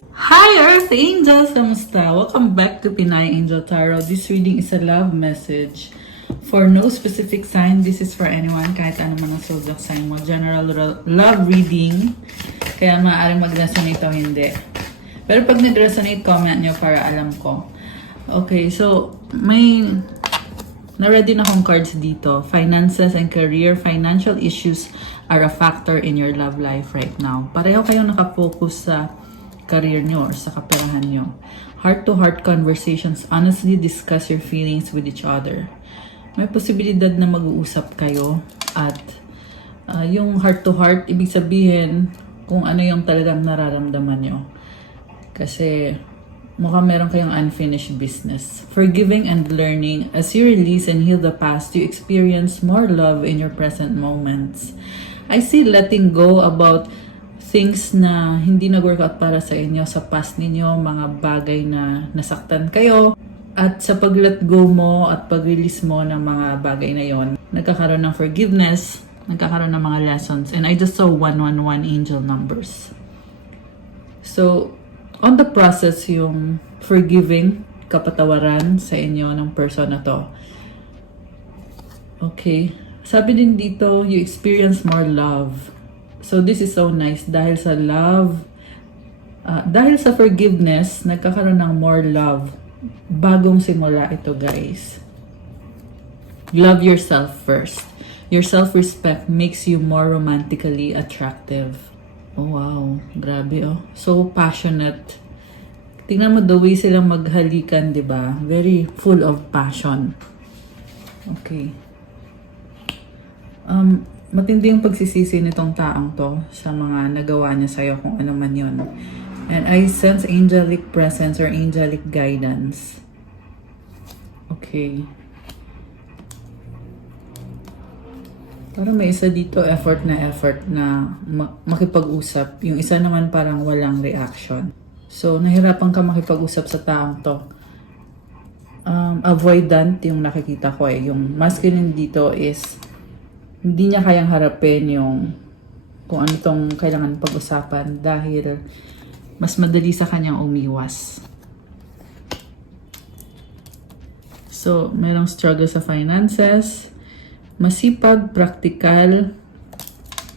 Hi Earth Angels! Kamusta? Welcome back to Pinay Angel Tarot. This reading is a love message. For no specific sign, this is for anyone, kahit ano man ang zodiac sign mo. General love reading, kaya maaaring mag-resonate o hindi. Pero pag nag-resonate, comment nyo para alam ko. Okay, so may na-ready na akong cards dito. Finances and career, financial issues are a factor in your love life right now. Pareho kayong nakafocus sa career nyo or sa kaperahan nyo. Heart-to-heart conversations, honestly discuss your feelings with each other. May posibilidad na mag-uusap kayo at yung heart-to-heart, ibig sabihin kung ano yung talagang nararamdaman nyo. Kasi mukhang meron kayong unfinished business. Forgiving and learning, as you release and heal the past, you experience more love in your present moments. I see letting go about things na hindi nag-work out para sa inyo sa past ninyo, mga bagay na nasaktan kayo. At sa pag-let go mo at pag-release mo ng mga bagay na yon, nagkakaroon ng forgiveness, nagkakaroon ng mga lessons. And I just saw 111 angel numbers. So, on the process, yung forgiving, kapatawaran sa inyo ng person na to. Okay. Sabi din dito, you experience more love. So this is so nice dahil sa love, dahil sa forgiveness, nagkakaroon ng more love. Bagong simula ito, guys. Love yourself first. Your self-respect makes you more romantically attractive. Oh wow, grabe oh. So passionate. Tingnan mo the way silang maghalikan, 'di ba? Very full of passion. Okay. Matindi yung pagsisisi nitong taong to sa mga nagawa niya sa'yo kung ano man yun. And I sense angelic presence or angelic guidance. Okay. Parang may isa dito effort na makipag-usap. Yung isa naman parang walang reaction. So, nahirapan ka makipag-usap sa taong to. Avoidant yung nakikita ko eh. Yung masculine dito is hindi niya kayang harapin yung kung ano tong kailangan pag-usapan dahil mas madali sa kanyang umiwas. So, mayroong struggle sa finances, masipag, practical.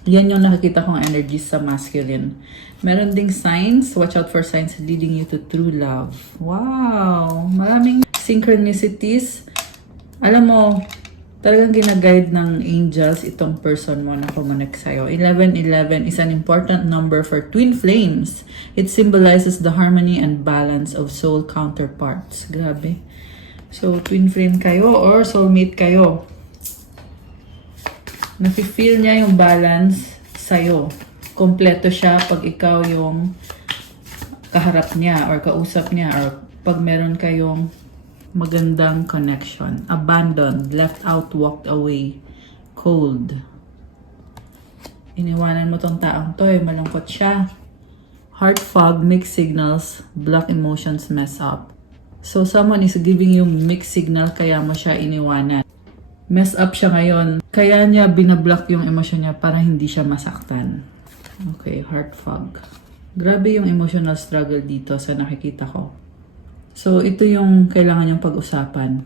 Yan yung nakikita kong energies sa masculine. Meron ding signs, watch out for signs leading you to true love. Wow! Maraming synchronicities. Alam mo, talagang ginaguide ng angels itong person mo na kumonek sa'yo. 1111 is an important number for twin flames. It symbolizes the harmony and balance of soul counterparts. Grabe. So, twin flame kayo or soulmate kayo. Nafe-feel niya yung balance sa'yo. Kompleto siya pag ikaw yung kaharap niya or kausap niya or pag meron kayong magandang connection. Abandoned, left out, walked away, cold. Iniwanan mo tong taong to eh, malungkot siya. Heart fog, mixed signals, block emotions, mess up. So someone is giving you mixed signal kaya mo siya iniwanan. Mess up siya ngayon. Kaya niya binablock yung emosyon niya para hindi siya masaktan. Okay, heart fog. Grabe yung emotional struggle dito sa nakikita ko. So, ito yung kailangan niyong pag-usapan.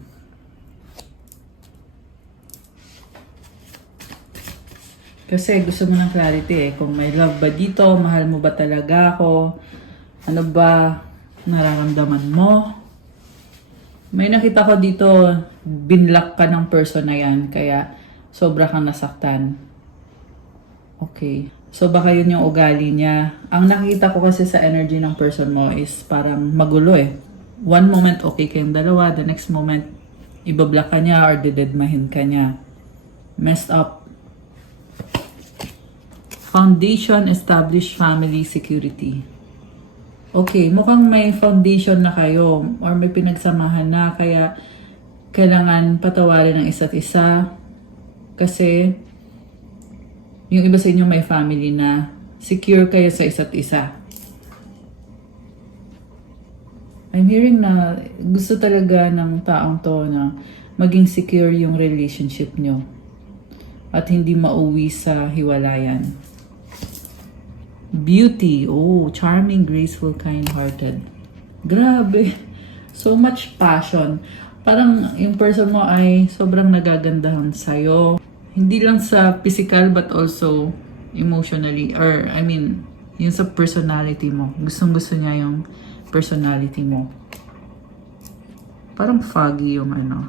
Kasi gusto mo ng clarity eh. Kung may love ba dito, mahal mo ba talaga ako? Ano ba nararamdaman mo? May nakita ko dito, binlock ka ng person na yan, kaya sobra kang nasaktan. Okay. So, baka yun yung ugali niya. Ang nakita ko kasi sa energy ng person mo is parang magulo eh. One moment okay kayong dalawa, the next moment ibablock ka niya or didedmahin ka niya. Messed up. Foundation, established family, security. Okay, mukhang may foundation na kayo or may pinagsamahan na kaya kailangan patawarin ng isa't isa kasi yung iba sa inyo may family na, secure kayo sa isa't isa. I'm hearing na gusto talaga ng taong to na maging secure yung relationship nyo at hindi mauwi sa hiwalayan. Beauty. Oh, charming, graceful, kind-hearted. Grabe. So much passion. Parang yung person mo ay sobrang nagagandahan sa'yo. Hindi lang sa physical but also emotionally. Or, I mean, yung sa personality mo. Gustong-gusto niya yung personality mo. Parang foggy yung ano.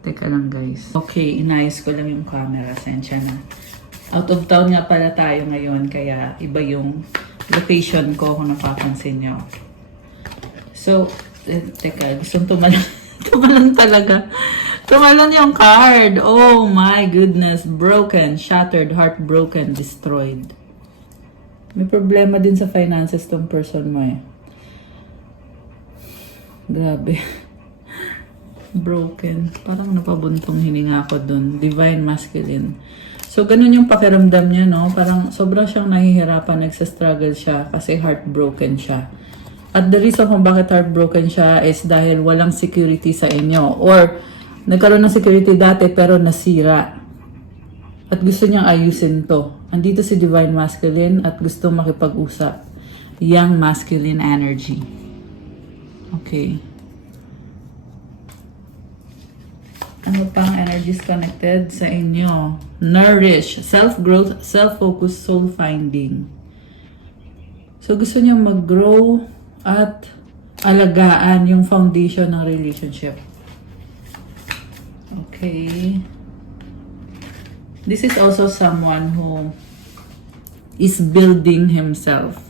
Teka lang guys. Okay, inayos ko lang yung camera. Sensya na. Out of town nga pala tayo ngayon. Kaya iba yung location ko kung napapansin nyo. So, teka. Gustong tumalon. Tumalon talaga. Tumalon yung card. Oh my goodness. Broken, shattered, heartbroken, destroyed. May problema din sa finances tong person mo eh. Grabe. Broken. Parang napabuntong hininga ko dun. Divine masculine. So, ganun yung pakiramdam niya, no? Parang sobrang siyang nahihirapan, nagsastruggle siya kasi heartbroken siya. At the reason kung bakit heartbroken siya is dahil walang security sa inyo. Or, nagkaroon ng security dati pero nasira. At gusto niyang ayusin to. Andito si Divine Masculine at gusto makipag-usap. Young masculine energy. Okay. Ano pang energies connected sa inyo? Nourish, self-growth, self-focus, soul-finding. So, gusto niyo mag-grow at alagaan yung foundation ng relationship. Okay. This is also someone who is building himself.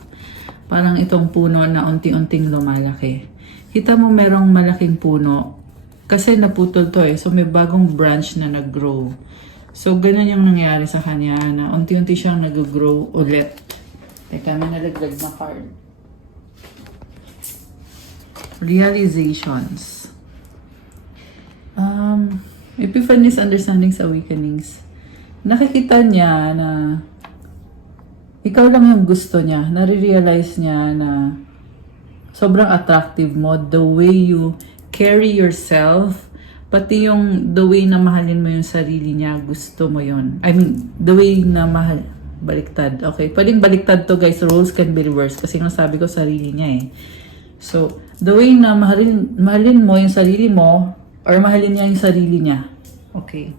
Parang itong puno na unti-unting lumalaki. Kita mo merong malaking puno. Kasi naputol to eh. So may bagong branch na nag-grow. So ganun yung nangyari sa kanya na unti-unti siyang nag-grow ulit. Teka, may nalaglag na card. Realizations. Epiphanies, understandings, awakenings. Nakikita niya na ikaw lang yung gusto niya. Nare-realize niya na sobrang attractive mo. The way you carry yourself, pati yung the way na mahalin mo yung sarili niya, gusto mo yon. I mean, the way na mahal, baliktad. Okay, pwedeng baliktad to guys, roles can be reversed kasi nga sabi ko sarili niya eh. So, the way na mahalin mo yung sarili mo, or mahalin niya yung sarili niya. Okay.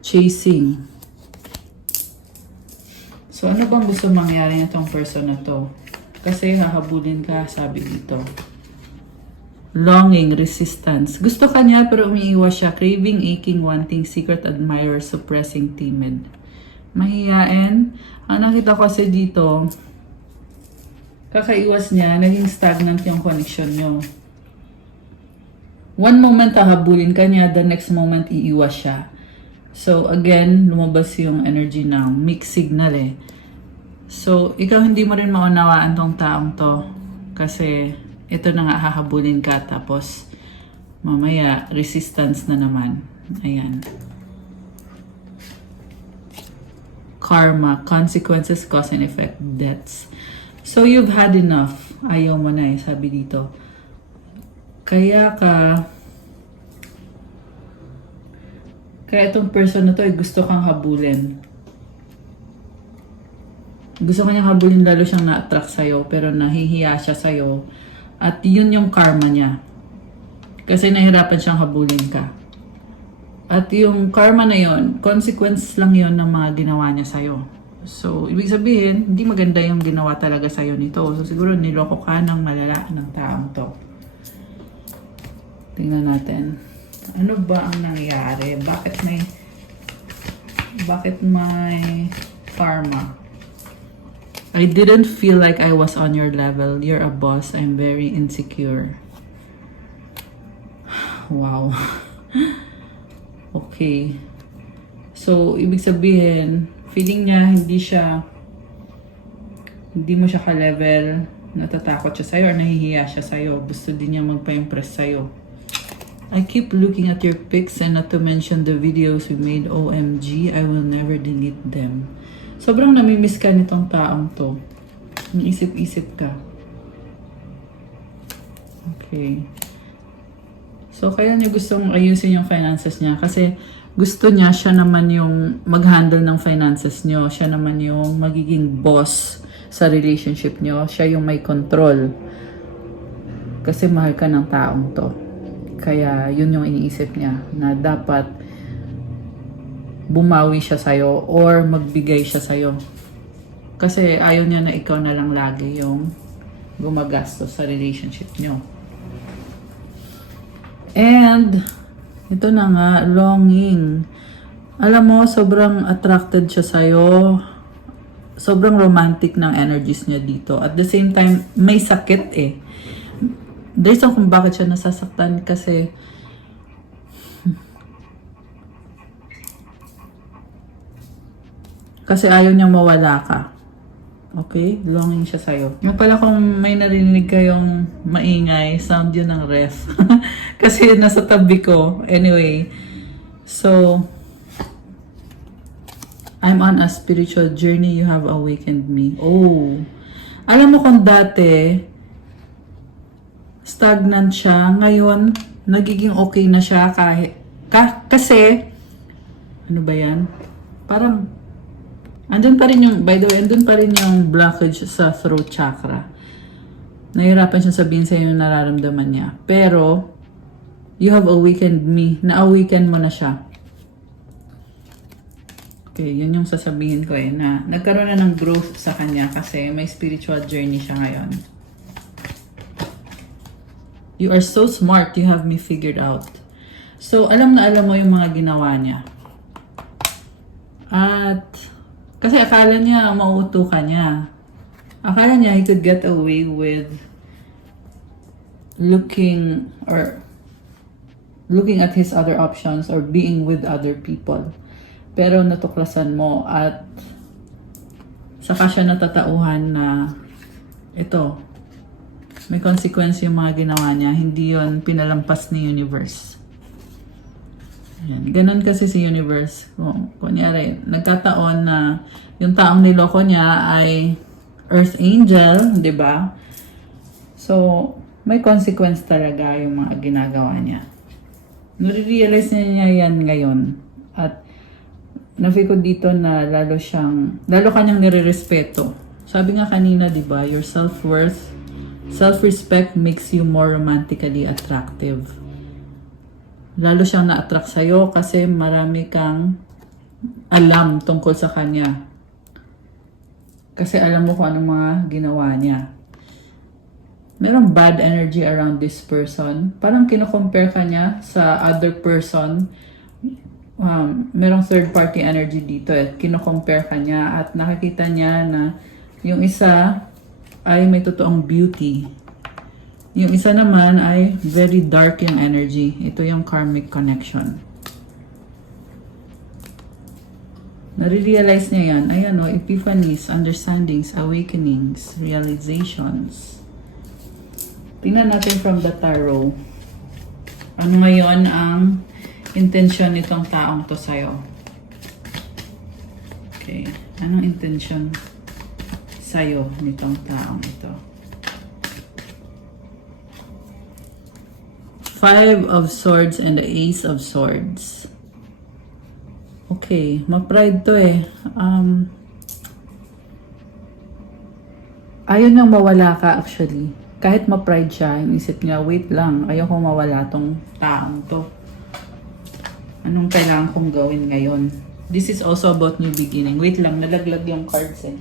Chasing. So, ano bang gusto mangyari na tong person na to? Kasi hahabulin ka, sabi dito. Longing, resistance. Gusto ka niya pero umiiwas siya. Craving, aching, wanting, secret admirer, suppressing, timid. Mahiyain. Ang nakita ko kasi dito, kakaiwas niya, naging stagnant yung connection nyo. One moment hahabulin ka niya, the next moment iiwas siya. So again, lumabas yung energy ng mixed signal eh. So, ikaw hindi mo rin maunawaan tong taong to. Kasi, ito na nga, hahabulin ka. Tapos, mamaya, resistance na naman. Ayan. Karma, consequences, cause and effect, debts. So, you've had enough. Ayaw mo na eh, sabi dito. Kaya itong person na to ay gusto kang habulin. Gusto kanyang habulin, lalo siyang na-attract sa'yo, pero nahihiya siya sa'yo. At yun yung karma niya. Kasi nahirapan siyang habulin ka. At yung karma na yun, consequence lang yun ng mga ginawa niya sa'yo. So, ibig sabihin, hindi maganda yung ginawa talaga sa'yo nito. So, siguro niloko ka ng malala ng taong to. Tingnan natin. Ano ba ang nangyari? Bakit may karma? I didn't feel like I was on your level. You're a boss. I'm very insecure. Wow. Okay. So, ibig sabihin, feeling niya hindi mo siya ka-level, natatakot siya sa'yo or nahihiya siya sa'yo. Gusto din niya magpa-impress sa'yo. I keep looking at your pics and not to mention the videos we made. OMG, I will never delete them. Sobrang namimiss ka nitong taong to. Isip-isip ka. Okay. So, kaya niya gustong ayusin yung finances niya kasi gusto niya, siya naman yung mag-handle ng finances nyo. Siya naman yung magiging boss sa relationship nyo. Siya yung may control. Kasi mahal ka ng taong to. Kaya yun yung iniisip niya, na dapat bumawi siya sa'yo or magbigay siya sa'yo. Kasi ayaw niya na ikaw na lang lagi yung gumagastos sa relationship nyo. And ito na nga, longing. Alam mo, sobrang attracted siya sa'yo. Sobrang romantic ng energies niya dito. At the same time, may sakit eh. There's kung bakit siya nasasaktan kasi ayaw niya mawala ka. Okay? Longing siya sa'yo. Yung pala kung may narinig kayong maingay, sound yun ng ref. Kasi nasa tabi ko. Anyway. So, I'm on a spiritual journey. You have awakened me. Oh. Alam mo kung dati, stagnant siya. Ngayon, nagiging okay na siya kasi, ano ba yan? Parang, andun pa rin yung, by the way, andun pa rin yung blockage sa throat chakra. Nahirapan siya sabihin sa yung nararamdaman niya. Pero, you have awakened me. Na-awaken mo na siya. Okay, yun yung sasabihin ko eh, na nagkaroon na ng growth sa kanya kasi may spiritual journey siya ngayon. You are so smart, you have me figured out. So, alam na alam mo yung mga ginawa niya. At, kasi akala niya, mauuto ka niya. Akala niya he could get away with looking at his other options or being with other people. Pero natuklasan mo at saka siya natatauhan na ito, may consequence yung mga ginawa niya. Hindi yon pinalampas ni universe. Ayan. Ganun kasi si universe. Kunyari, nagkataon na yung taong niloko niya ay earth angel, di ba? So, may consequence talaga yung mga ginagawa niya. Nare-realize niya yan ngayon. At nafi ko dito na lalo kanyang nire-respeto. Sabi nga kanina, di ba, your self-worth, self-respect makes you more romantically attractive. Lalo siyang na-attract sa'yo kasi marami kang alam tungkol sa kanya. Kasi alam mo kung anong mga ginawa niya. Merong bad energy around this person. Parang kino-compare ka niya sa other person. Merong third party energy dito eh. Kino-compare ka niya at nakikita niya na yung isa ay may totoong beauty. Yung isa naman ay very dark yung energy. Ito yung karmic connection. Nare-realize niya yan. Ayan o, epiphanies, understandings, awakenings, realizations. Tingnan natin from the tarot. Ano ngayon ang intention nitong taong to sa'yo? Okay. Anong intention sa'yo nitong taong ito? Five of Swords and the Ace of Swords. Okay, ma-pride to eh. Ayaw nang mawala ka actually. Kahit ma-pride siya, inisip niya, wait lang, ayaw kong mawala tong taong to. Anong kailangan kong gawin ngayon? This is also about new beginning. Wait lang, nalaglag yung cards eh.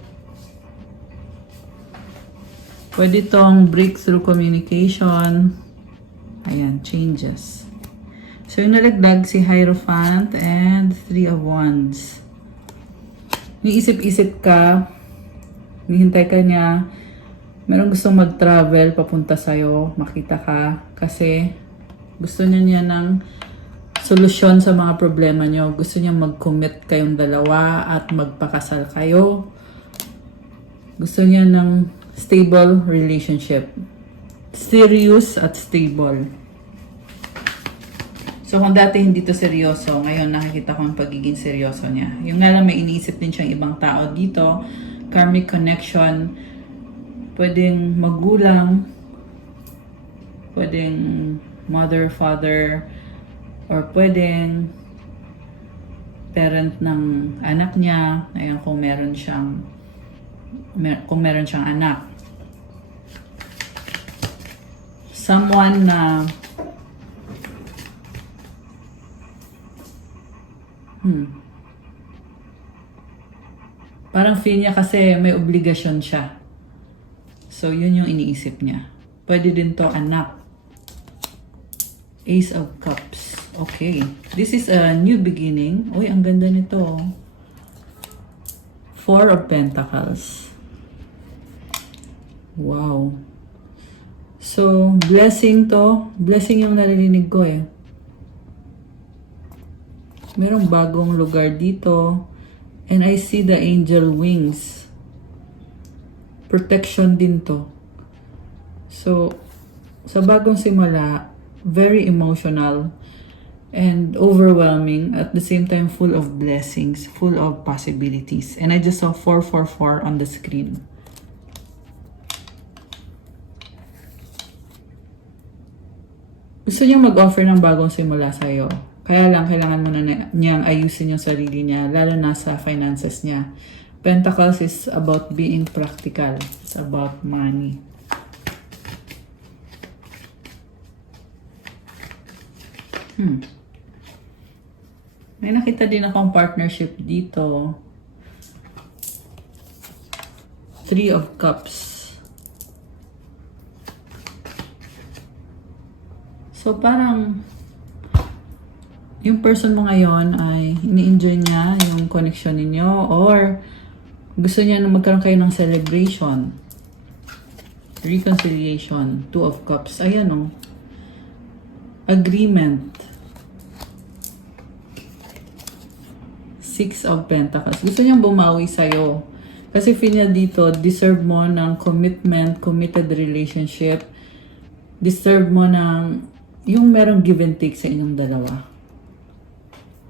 Pwede tong breakthrough communication. Ayan, changes. So, yung nalagdag si Hierophant and Three of Wands. Niisip-isip ka, hihintay ka niya, merong gustong mag-travel papunta sa'yo, makita ka, kasi gusto niya ng solusyon sa mga problema niyo. Gusto niya mag-commit kayong dalawa at magpakasal kayo. Gusto niya ng stable relationship. Serious at stable. So, kung dati hindi to seryoso, ngayon nakikita ko ang pagiging seryoso niya. Yung nga lang may iniisip din siyang ibang tao dito. Karmic connection. Pwedeng magulang. Pwedeng mother, father. Or pwedeng parent ng anak niya. Ayan, kung meron siyang anak. Someone na parang feel niya kasi may obligasyon siya. So, yun yung iniisip niya. Pwede din to anak. Ace of Cups. Okay. This is a new beginning. Uy, ang ganda nito. Four of Pentacles. Wow. So, blessing to. Blessing yung naririnig ko eh. Merong bagong lugar dito. And I see the angel wings. Protection din to. So, sa bagong simula, very emotional and overwhelming, at the same time full of blessings, full of possibilities. And I just saw 444 on the screen. Gusto niya mag-offer ng bagong simula sa'yo. Kaya lang, kailangan mo na niyang ayusin yung sarili niya, lalo na sa finances niya. Pentacles is about being practical. It's about money. May nakita din akong partnership dito. Three of Cups. So, parang yung person mo ngayon ay ini-enjoy niya yung connection ninyo, or gusto niya na magkaroon kayo ng celebration. Reconciliation. Two of Cups. Ayan o. Agreement. Six of Pentacles. Gusto niyang bumawi sa'yo. Kasi feel niya dito, deserve mo ng commitment, committed relationship. Deserve mo ng yung merong give and take sa inyong dalawa.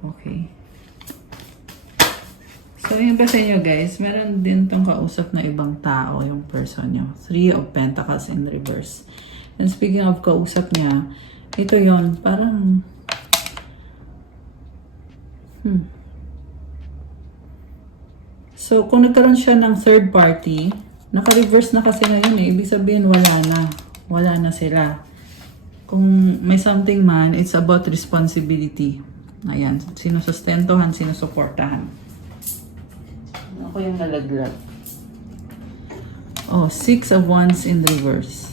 Okay. So, yun pa sa inyo guys. Meron din tong kausap na ibang tao, yung person nyo. Three of Pentacles in reverse. And speaking of kausap niya, ito yon parang So, kung nagkaroon siya ng third party, naka-reverse na kasi ngayon eh. Ibig sabihin, wala na. Wala na sila. Kung may something man, it's about responsibility. Ayan. Sinusustentuhan, sinusuportahan. Ako yung nalaglag. Oh, Six of Wands in reverse.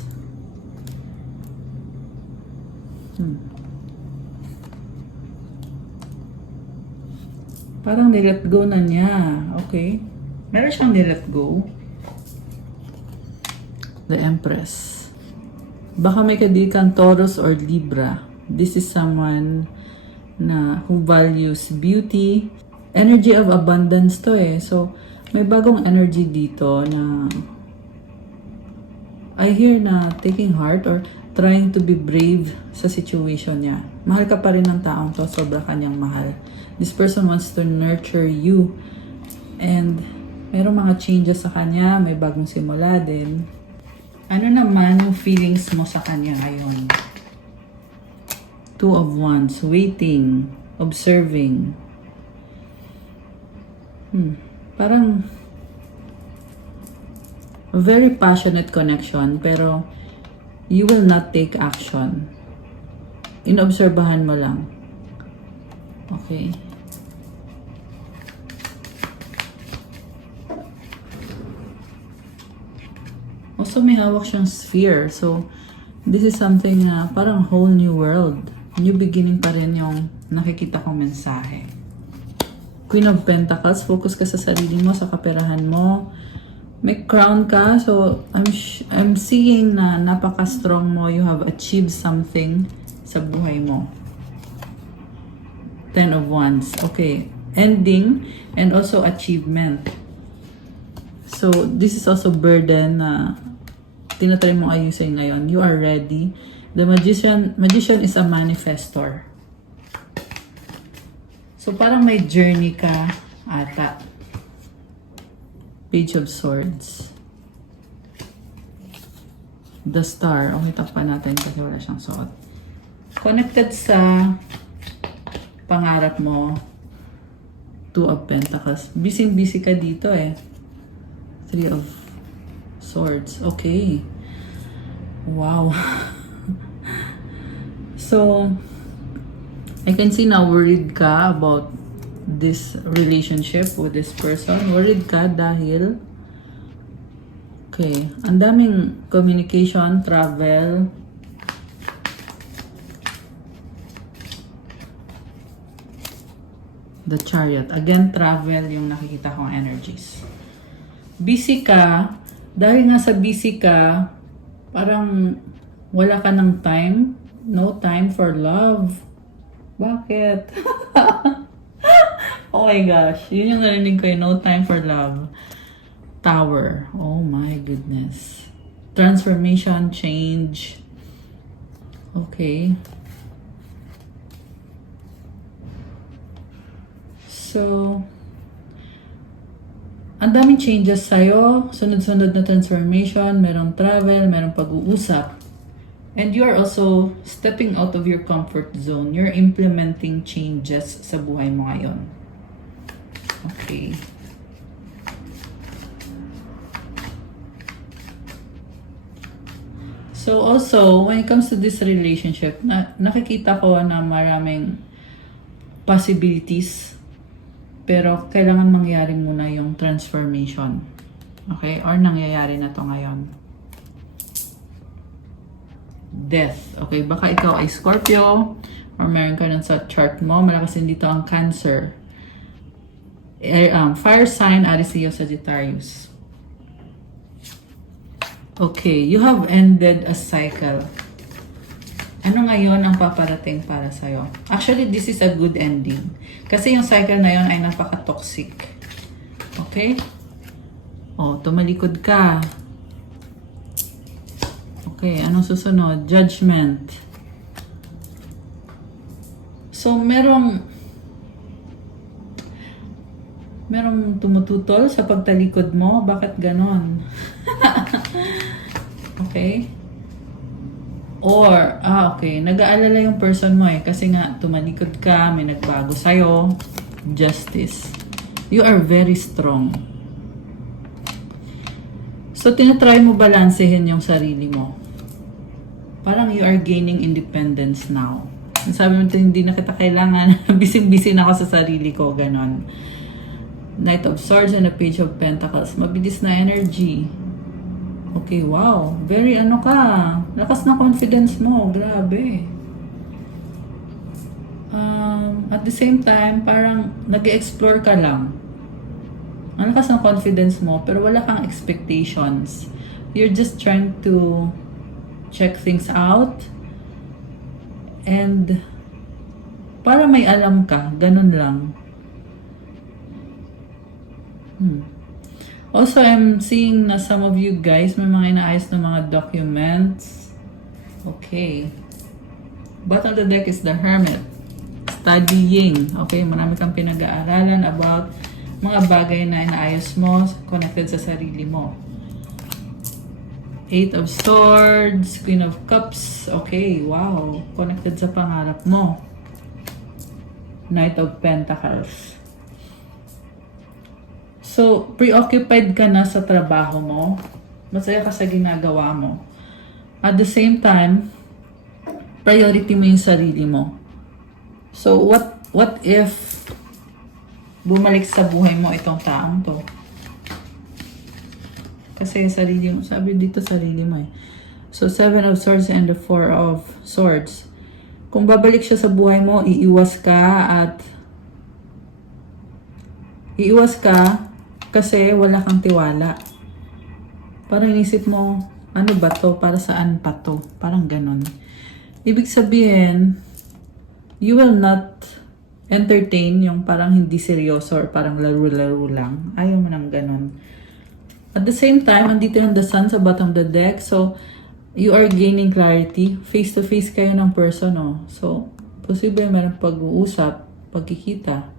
Parang nilet go na niya. Okay. Meron siyang nilet go. The Empress. Baka may kadikan Taurus or Libra. This is someone na who values beauty. Energy of abundance to eh. So, may bagong energy dito na I hear na taking heart or trying to be brave sa situation niya. Mahal ka pa rin ng taong to. Sobra kanyang mahal. This person wants to nurture you. And mayroong mga changes sa kanya. May bagong simula din. Ano naman yung feelings mo sa kanya ngayon? Two of Wands. Waiting. Observing. Parang a very passionate connection, pero you will not take action. Inobserbahan mo lang. Okay. Also, may hawak siyang sphere. So, this is something na parang whole new world. New beginning pa rin yung nakikita kong mensahe. Queen of Pentacles, focus ka sa sarili mo, sa kaperahan mo. May crown ka, so I'm seeing na napaka-strong mo. You have achieved something sa buhay mo. Ten of Wands. Okay. Ending and also achievement. So, this is also burden na tinatry mo ayusin ngayon. You are ready. The magician is a manifestor. So, parang may journey ka ata. Page of Swords. The Star. Okay, takpan natin kasi wala siyang suot. Connected sa pangarap mo. Two of Pentacles. Busy ka dito eh. Three of Swords. Okay. Wow. So, I can see now worried ka about this relationship with this person. Worried ka dahil okay, ang daming communication, travel. The Chariot. Again, travel yung nakikita kong energies. Busy ka. Dahil nga sa busy ka, parang wala ka ng time. No time for love. Bakit? Oh my gosh. Yun yung narinig ko, no time for love. Tower. Oh my goodness. Transformation, change. Okay. So, ang daming changes sa'yo. Sunod-sunod na transformation. Merong travel, merong pag-uusap. And you are also stepping out of your comfort zone. You're implementing changes sa buhay mo ngayon. Okay. So also, when it comes to this relationship, nakikita ko na maraming possibilities. Pero kailangan mangyari muna yung transformation. Okay? Or nangyayari na to ngayon. Death. Okay, baka ikaw ay Scorpio or meron ka nun sa chart mo. Malakas din dito ang Cancer. Fire sign, Aries, Leo, Sagittarius. Okay, you have ended a cycle. Ano ngayon ang paparating para sa'yo? Actually, this is a good ending. Kasi yung cycle na yun ay napaka-toxic. Okay? Oh, tumalikod ka. Okay, anong susunod? Judgment. So, merong tumututol sa pagtalikod mo. Bakit ganon? Okay? Or, okay, nag-aalala yung person mo eh. Kasi nga, tumalikod ka, may nagbago sa'yo. Justice. You are very strong. So, tinatry mo balansehin yung sarili mo. Parang you are gaining independence now. Sabi mo, hindi na kita kailangan. Busy-busy na ako sa sarili ko. Ganon. Knight of Swords and the Page of Pentacles. Mabilis na energy. Okay, wow. Very ano ka. Lakas na confidence mo. Grabe. At the same time, parang nag-explore ka lang. Ang lakas ng confidence mo, pero wala kang expectations. You're just trying to check things out. And para may alam ka, ganun lang. Also, I'm seeing na some of you guys may mga inaayos na mga documents. Okay. Bottom of the deck is the Hermit. Studying. Okay, marami kang pinag-aaralan about mga bagay na inaayos mo connected sa sarili mo. Eight of Swords, Queen of Cups. Okay, wow. Connected sa pangarap mo. Knight of Pentacles. So, preoccupied ka na sa trabaho mo. Masaya ka sa ginagawa mo. At the same time, priority mo yung sarili mo. So, what if bumalik sa buhay mo itong taong to? Kasi sarili mo, sabi dito sarili mo eh. So, Seven of Swords and the Four of Swords. Kung babalik siya sa buhay mo, iiwas ka kasi wala kang tiwala. Parang inisip mo, ano ba to? Para saan pa to? Parang ganun. Ibig sabihin, you will not entertain yung parang hindi seryoso or parang laro-laro lang. Ayaw mo nang ganun. At the same time, andito yung the Sun sa bottom of the deck. So, you are gaining clarity. Face-to-face kayo ng person, oh. So, posible meron pag-uusap, pagkikita.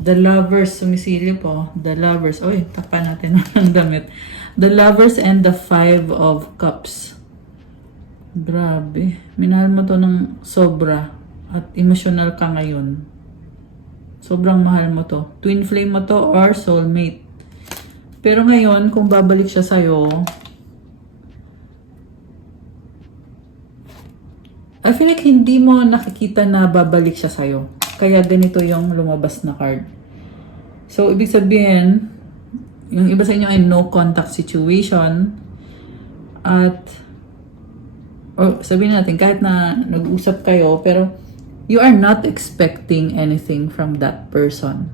The Lovers, sumisilip po. The Lovers. Oy, takpan natin ang damit. The Lovers and the Five of Cups. Grabe. Minahal mo to ng sobra. At emotional ka ngayon. So, Sobrang mahal mo to. Twin flame mo to or soulmate. Pero ngayon, kung babalik siya sa'yo, I feel like hindi mo nakikita na babalik siya sa'yo. Kaya ganito yung lumabas na card. So, ibig sabihin, yung iba sa inyo ay no contact situation. At, or sabihin natin, kahit na nag-usap kayo, pero you are not expecting anything from that person.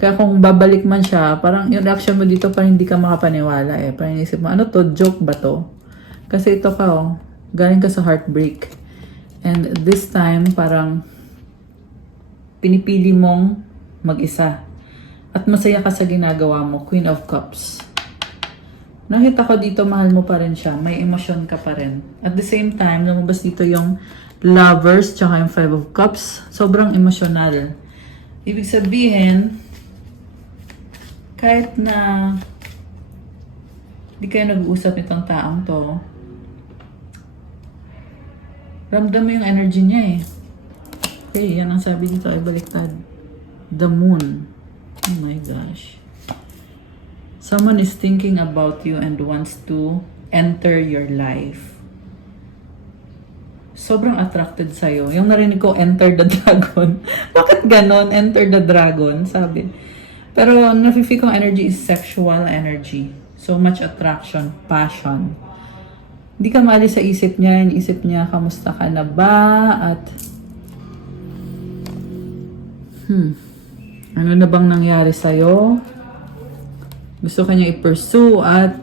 Kaya kung babalik man siya, parang yung reaction mo dito parang hindi ka makapaniwala eh. Parang inisip mo, ano to? Joke ba to? Kasi ito ka oh, galing ka sa heartbreak. And this time, parang pinipili mong mag-isa. At masaya ka sa ginagawa mo, Queen of Cups. Nakita ko dito, mahal mo pa rin siya. May emosyon ka pa rin. At the same time, lumabas dito yung Lovers, tsaka yung Five of Cups. Sobrang emosyonal. Ibig sabihin, kahit na di kayo nag-uusap nitong taong to, ramdam mo yung energy niya eh. Okay, yan ang sabi dito ay baliktad. The Moon. Oh my gosh. Someone is thinking about you and wants to enter your life. Sobrang attracted sa'yo. Yung narinig ko, enter the dragon. Bakit ganon? Enter the dragon, sabi. Pero ang nafe-feel kong energy is sexual energy. So much attraction, passion. Hindi ka maalis sa isip niya. Isip niya, kamusta ka na ba? At, ano na bang nangyari sa'yo? Gusto ka niya i-pursue at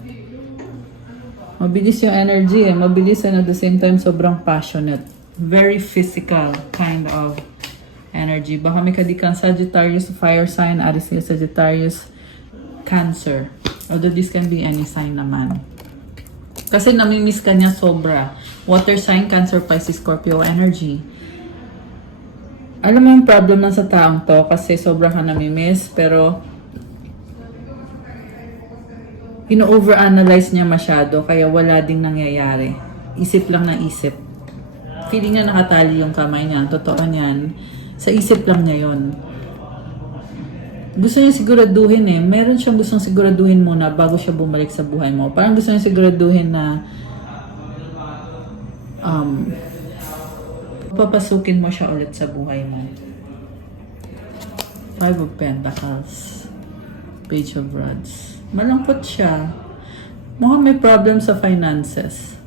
mabilis yung energy eh. Mabilis and at the same time, sobrang passionate. Very physical kind of energy. Baka may kadikan Sagittarius, fire sign, Aries, Sagittarius, Cancer. Although this can be any sign naman. Kasi namimiss ka niya sobra. Water sign, Cancer, Pisces, Scorpio energy. Alam mo yung problem lang sa taong to kasi sobra ka namimiss pero ino-overanalyze niya masyado kaya wala ding nangyayari. Isip lang ng isip. Feeling niya nakatali yung kamay niya. Totoo niyan. Sa isip lang niya yon. Gusto niya siguraduhin eh. Meron siyang gustong siguraduhin muna bago siya bumalik sa buhay mo. Parang gusto niya siguraduhin na papasukin mo siya ulit sa buhay mo. Five of Pentacles. Page of Rods. Malungkot siya. Mukhang may problem sa finances.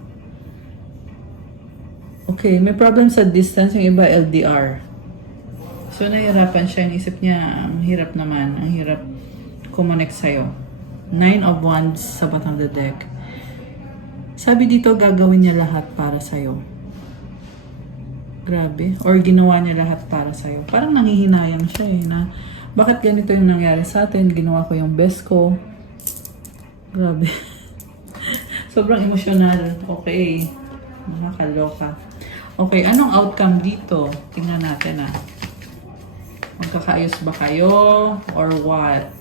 Okay, may problem sa distance. Yung iba LDR. So, nahihirapan siya. Inisip niya, ang hirap naman. Ang hirap kumonek sa'yo. Nine of Wands sa bottom of the deck. Sabi dito, gagawin niya lahat para sa'yo. Grabe. Or ginawa niya lahat para sa'yo. Parang nanghihinayang siya eh, na bakit ganito yung nangyari sa atin? Ginawa ko yung best ko. Grabe. Sobrang emosyonal. Okay. Nakakaloka. Okay, anong outcome dito? Tingnan natin ah. Magkakaayos ba kayo? Or what?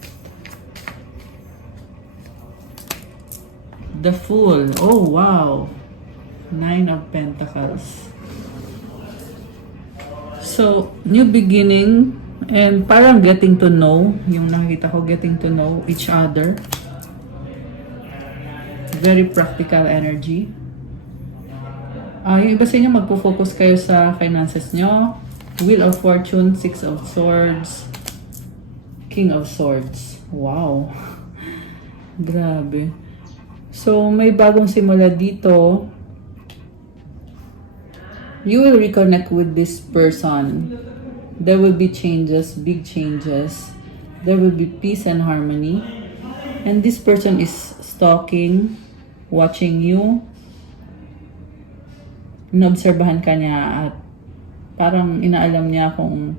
The Fool. Oh, wow. Nine of Pentacles. So, new beginning and parang getting to know. Yung nakikita ko, getting to know each other. Very practical energy. Yung iba sa inyo, magpo-focus kayo sa finances nyo. Wheel of Fortune, Six of Swords, King of Swords. Wow. Grabe. So, may bagong simula dito. You will reconnect with this person. There will be changes, big changes. There will be peace and harmony. And this person is stalking, watching you. Inobserbahan ka niya at parang inaalam niya kung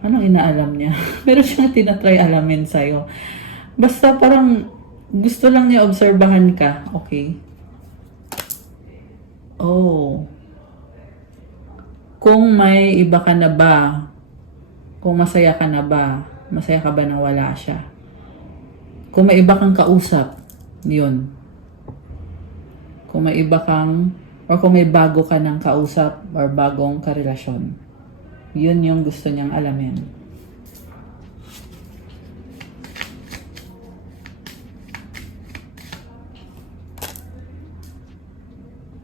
anong inaalam niya. Pero siya tinatry alamin sa'yo. Basta parang gusto lang niya obserbahan ka. Okay. Oh. Kung may iba ka na ba? Kung masaya ka na ba? Masaya ka ba nang wala siya? Kung may iba kang kausap, yun. Kung may iba kang, or kung may bago ka ng kausap or bagong karelasyon. Yun yung gusto niyang alamin.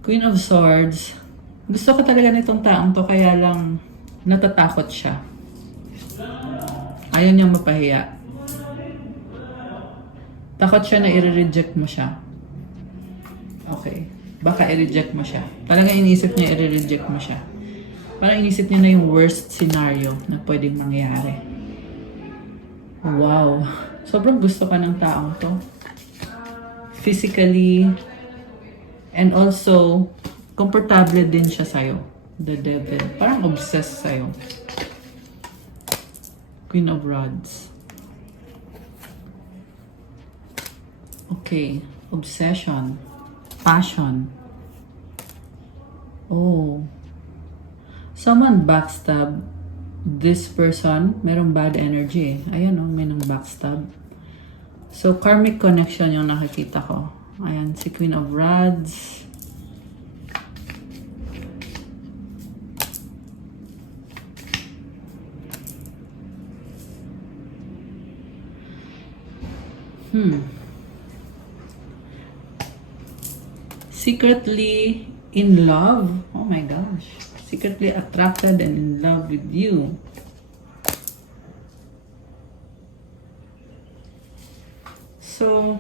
Queen of Swords. Gusto ko talaga nitong taong to, kaya lang natatakot siya. Ayaw niyang mapahiya. Takot siya na i-reject mo siya. Okay. Baka i-reject mo siya. Talaga inisip niya i-reject mo siya. Parang inisip niya na yung worst scenario na pwedeng mangyari. Wow. Sobrang gusto ka ng taong to. Physically, and also, komportable din siya sa'yo. The Devil. Parang obsessed sa'yo. Queen of Rods. Okay. Obsession. Passion. Oh. Someone backstab this person. Merong bad energy eh. Ayan o, may nang backstab. So, karmic connection yung nakikita ko. Ayan, si Queen of Rods. Secretly in love. Oh my gosh. Secretly attracted and in love with you. So,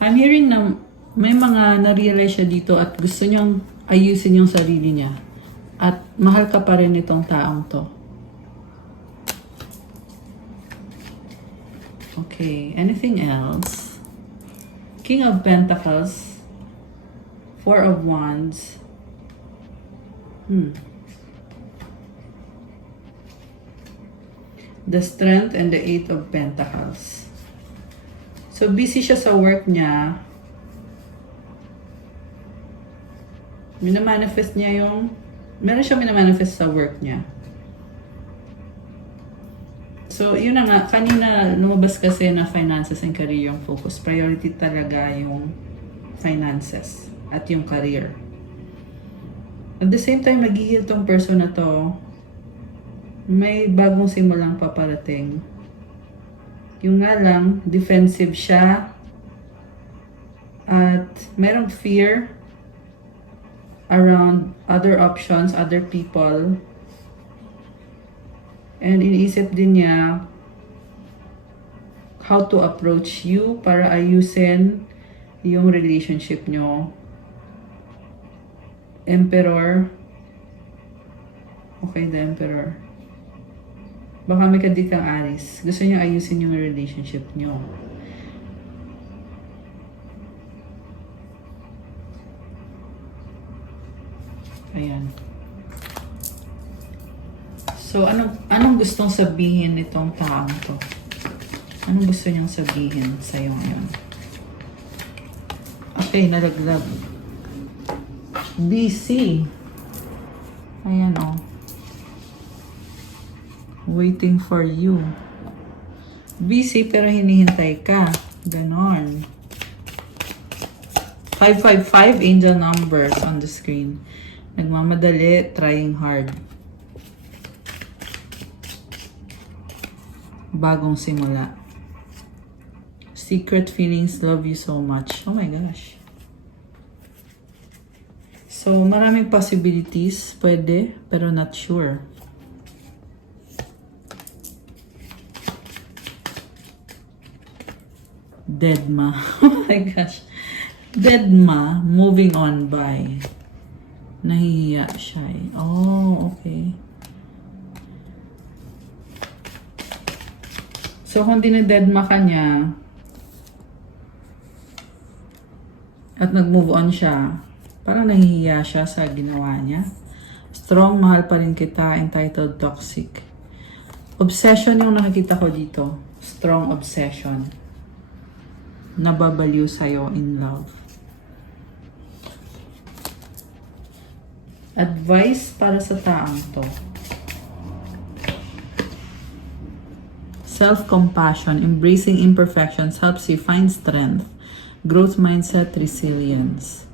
I'm hearing na may mga na-realize siya dito at gusto niyang ayusin yung sarili niya. At mahal ka pa rin itong taong to. Okay, anything else? King of Pentacles. Four of Wands. The Strength and the Eight of Pentacles. So, busy siya sa work niya. Minamanifest niya yung... Meron siya minamanifest sa work niya. So, yun na nga. Kanina lumabas kasi na finances and career yung focus. Priority talaga yung finances at yung career. At the same time, nag-heal tong person na to. May bagong simulang paparating. Yung nga lang, defensive siya. At merong fear around other options, other people. And iniisip din niya how to approach you para ayusin yung relationship nyo. Emperor. Okay, the Emperor. Baka may kadikang Aries. Gusto niya ayusin yung relationship niyo. Ayan. So, anong gustong sabihin nitong taong to? Anong gusto niyang sabihin sa'yo ngayon? Okay, nalaglag. BC. Ayan o. Waiting for you. Busy pero hinihintay ka. Ganon. 555 angel numbers on the screen. Nagmamadali, trying hard. Bagong simula. Secret feelings, love you so much. Oh my gosh. So, maraming possibilities. Pwede, pero not sure. Deadma. Oh my gosh. Deadma, moving on by. Nahihiya siya eh. Oh, okay. So, kung dinededma ka niya at nag-move on siya, parang nahihiya siya sa ginawa niya. Strong, mahal pa rin kita, entitled, toxic. Obsession yung nakikita ko dito. Strong obsession. Nababaliw sa'yo in love. Advice para sa taong to. Self-compassion, embracing imperfections helps you find strength, growth mindset, resilience.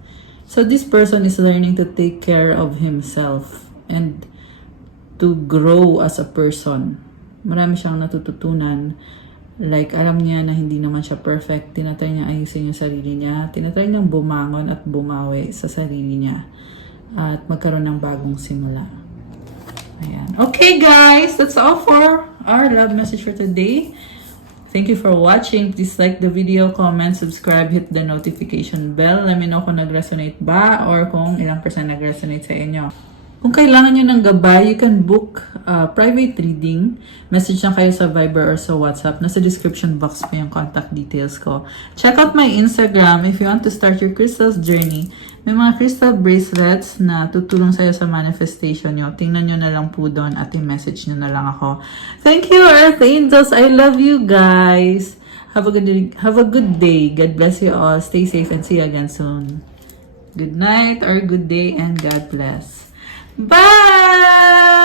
So this person is learning to take care of himself and to grow as a person. Marami siyang natututunan. Like, alam niya na hindi naman siya perfect. Tinatry niya ayusin yung sarili niya. Tinatry niyang bumangon at bumawi sa sarili niya. At magkaroon ng bagong simula. Ayan. Okay, guys. That's all for our love message for today. Thank you for watching. Please like the video, comment, subscribe, hit the notification bell. Let me know kung nag-resonate ba or kung ilang percent nag-resonate sa inyo. Kung kailangan nyo ng gabay, you can book private reading. Message lang kayo sa Viber or sa WhatsApp. Nasa description box po yung contact details ko. Check out my Instagram if you want to start your crystals journey. May mga crystal bracelets na tutulong sa'yo sa manifestation nyo. Tingnan nyo na lang po doon at i-message nyo na lang ako. Thank you, Earth Angels. I love you guys. Have a good day. God bless you all. Stay safe and see you again soon. Good night or good day and God bless. Bye!